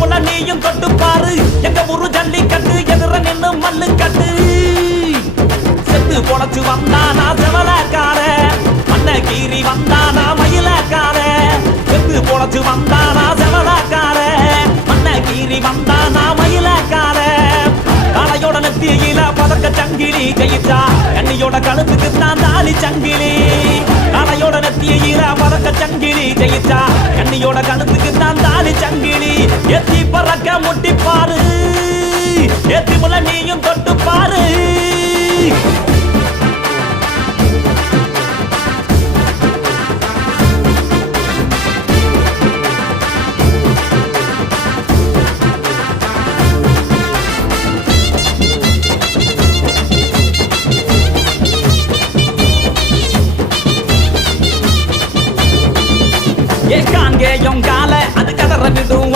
முள்ள நீயும் தொட்டு பாரு எங்க ஊரு ஜல்லிக்கட்டு எதிர நின்னு மல்லு கட்டு செத்து பொழைச்சு வந்தானா செவலக்கார. மண்ண கீறி வந்தானா மயிலக்கார. செத்து பொழைச்சு வந்தானா செவலக்கார. மண்ண கீறி வந்தானா மயிலக்கார. காளையோட நெத்தியில பதக்க சங்கிலி ஜெயிச்சா. கண்ணியோட கழுத்துக்கு தான் தாலி சங்கிலி. காளையோட நெத்தியில பதக்க சங்கிலி ஜெயிச்சா. கண்ணியோட பக்க முட்டி பாரு. எத்திமுல நீயும் தொட்டு பாரு. ஏ காண்கேயும் கால